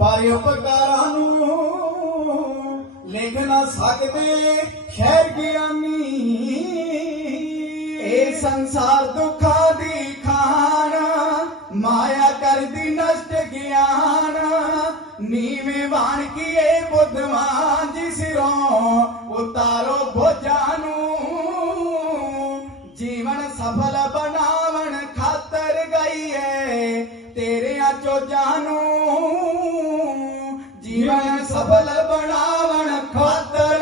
ਪਰ ਉਪਕਾਰਾਂ ਨੂੰ ਲਿਖ ਨਾ ਸਕਦੇ ਸ਼ਹਿਰ ਗਿਆਨੀ। ਇਹ ਸੰਸਾਰ ਦੁੱਖਾਂ ਦੀ ਖਾਨ ਮਾਇਆ ਕਰਦੀ ਨਸ਼ਟ ਗਿਆਨ। ਨੀਵੇਂ ਬਾਣ ਕੀਏ ਬੁੱਧਵਾਨ ਜੀ ਸਿਰੋਂ, ਉਤਾਰੋ ਬੋਝਾਂ ਨੂੰ। ਜੀਵਨ ਸਫਲ ਬਣਾਵਣ ਖਾਤਰ ਗਈਏ ਤੇਰਿਆਂ ਚੋਜਾਂ ਨੂੰ ਜੀਵਨ ਸਫਲ ਬਣਾਵਣ ਖਾਤਰ।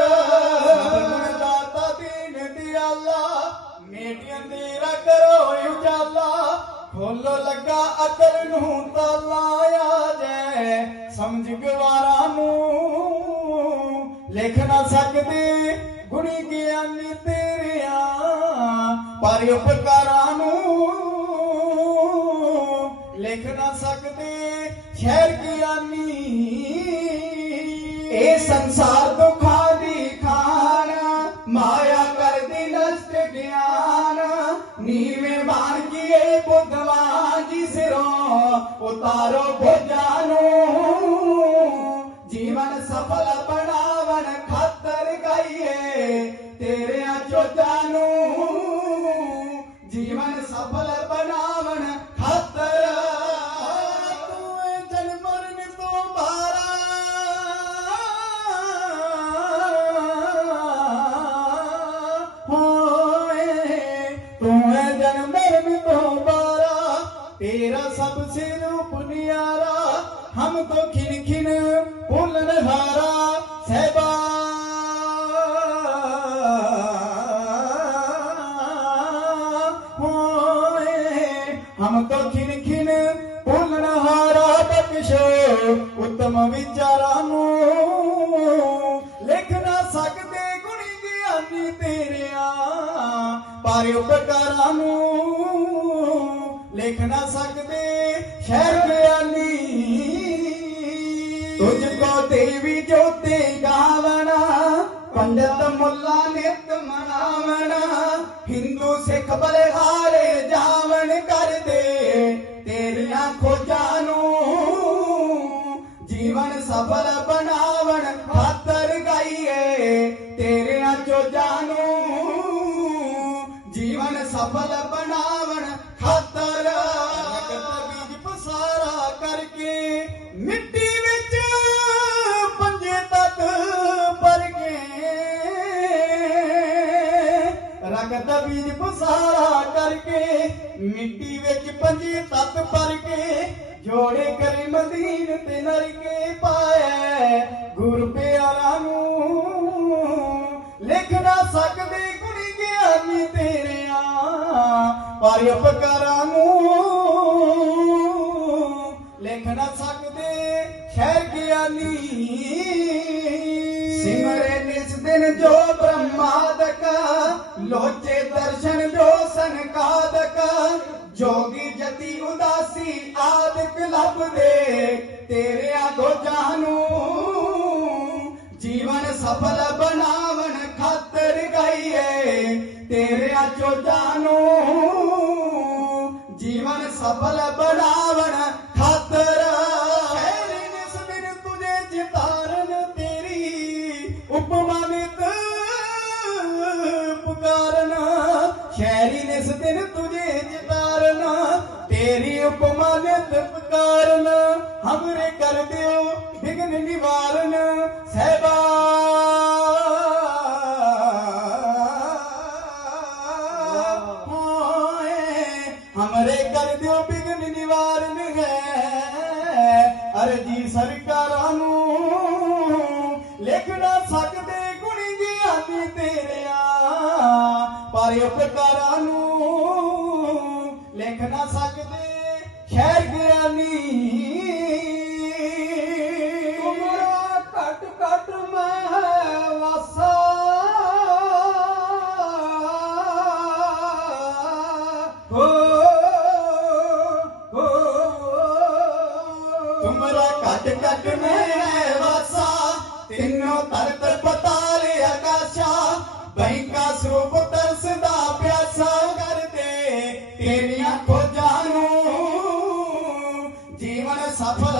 ਦਾਤਾ ਦੀਨ ਦਿਆਲਾ, ਮੇਟੀਆਂ ਤੇਰਾ ਕਰੋ ਉਜਾਲਾ। ਖੋਲੋ ਲੱਗਾ ਅਕਲ ਨੂੰ ਤਾਲਾ ਆ ਜੈ ਸਮਝ ਗਵਾਰਾਂ ਨੂੰ ਲਿਖ ਨਾ ਸਕਦੇ ਗੁਣੀ ਗਿਆਨੀ ਤੇਰਿਆਂ। ਪਰ ਉਪਕਾਰਾਂ ਨੂੰ ਲਿਖ ਨਾ ਸਕਦੇ ਸ਼ਹਿਰ ਗਿਆਨੀ। ਸੰਸਾਰ ਦੁੱਖਾਂ ਦੀ ਖਾਨ ਮਾਇਆ ਕਰਦੀ ਨਸ਼ਟ ਗਿਆਨ ਨੀਵੇਂ ਤੂੰ ਹੈ ਜਨ ਮਰਨ ਤੋਂ ਤੇਰਾ ਸਭ ਸੇ ਰੂਪ ਨਿਆਰਾ ਹਮ ਤੋਂ ਖਿਨ ਖਿਨ ਭੁੱਲਨ ਹਾਰਾ, ਸਹਿਬਾ। ਹਮ ਤੋਂ ਖਿਨ ਖਿਨ ਭੁੱਲਨ ਹਾਰਾ, ਬਖਸ਼ੋ, ਉਤਮ ਵਿਚਾਰਾਂ ਨੂੰ ਪਰ ਉਪਕਾਰਾਂ ਨੂੰ ਲਿਖ ਨਾ ਸਕਦੇ, ਸ਼ਹਿਰ ਗਿਆਨੀ ਤੁਝ ਕੋ ਦੇਵੀ ਜੋਤੇ ਗਾਵਣਾ, ਪੰਡਤ ਮੁੱਲਾ ਨਿਤ ਮਨਾਵਣਾ। ਹਿੰਦੂ ਸਿੱਖ ਬਲਿਹਾਰੇ ਜਾਵਣ ਕਰਦੇ, ਤੇਰੀਆਂ ਖੋਜਾਂ ਨੂੰ ਜੀਵਨ ਸਫਲ ਜੀਵਨ ਸਫਲ ਬਣਾਵਣ ਖਾਤਰ। ਬੀਜ ਪਸਾਰਾ ਕਰਕੇ ਮਿੱਟੀ ਵਿੱਚ ਪੰਜੇ ਤੱਕ ਪਰ ਕੇ। ਰਕਤ ਬੀਜ ਪਸਾਰਾ ਕਰਕੇ ਮਿੱਟੀ ਵਿੱਚ ਪੰਜੇ ਤੱਕ ਪਰ ਕੇ ਜੋੜੇ ਕਰੇ ਮਦੀਨ ਤੇ ਨਰਕੇ ਪਾਇਆ ਗੁਰ ਪਿਆਰਾ ਨੂੰ ਲਿਖ ਨਾ ਸਕਦੇ ਗੁਣੀ ਗਿਆਨੀ ਤੇਰੇ ਪਰ ਉਪਕਾਰਾਂ ਨੂੰ ਲਿਖ ਨਾ ਸਕਦੇ ਸ਼ਹਿਰ ਗਿਆਨੀ। ਸਿਮਰੇ ਨਿਸ ਦਿਨ ਜੋ ਬ੍ਰਹਮਾਦਕ, ਲੋਚੇ ਦਰਸ਼ਨ ਜੋ ਸੰਕਾਦਕ, ਜੋਗੀ ਜਤੀ ਉਦਾਸੀ ਆਦਿਕ ਲੱਭਦੇ ਤੇਰੇ ਦੋਜਾਂ ਨੂੰ ਜੀਵਨ ਸਫਲ ਬਣਾਵਣ ਖਾਤਰ ਗਈਏ, ਤੇਰਿਆਂ ਚੋਜਾਂ ਨੂੰ ਸਫਲ ਬਣਾਵਣ ਖਾਤਰ। ਸ਼ਹਿਰੀ ਨਿਸ ਦਿਨ ਤੁਝੇ ਜਿਤਾਰਨ ਤੇਰੀ ਉਪਮਾਨਿਤ ਪੁਕਾਰਨ। ਨਿਸ ਦਿਨ ਤੁਝੇ ਜਿਤਾਰਨ ਤੇਰੀ ਉਪਮਾਨਿਤ ਪੁਕਾਰਨ। ਹਮਰੇ ਕਰ ਦਿਓ ਵਿਗਨ ਨਿਵਾਰਨ ਸਹਿਬਾ। ਹੋਏ ਹਮਰੇ ਦਿਓ ਬਿਗਨ ਨਿਵਾਰਨ ਹੈ। ਅਰਜੀ ਸਰਕਾਰਾਂ ਨੂੰ ਲਿਖ ਸਕਦੇ ਗੁਣੀ ਗਿਆਨੀ ਤੇਰਿਆਂ। ਪਰ ਉਪਕਾਰਾਂ ਨੂੰ ਲਿਖ ਨਾ ਸਕਦੇ ਸ਼ਹਿਰ ਗਿਆਨੀ ਕੱਟ ਕੱਟ ਮੈਂ ਵਾਸਾ, ਤਿੰਨੋਂ ਤਰਤ ਪਤਾਲ ਆਕਾਸ਼ਾ, ਬੈਂਕਾ ਸਰੂਪ ਤਰਸਦਾ ਪਿਆਸਾ ਕਰਦੇ ਤੇਰੀਆਂ ਖੋਜਾਂ ਨੂੰ ਜੀਵਨ ਸਫਲ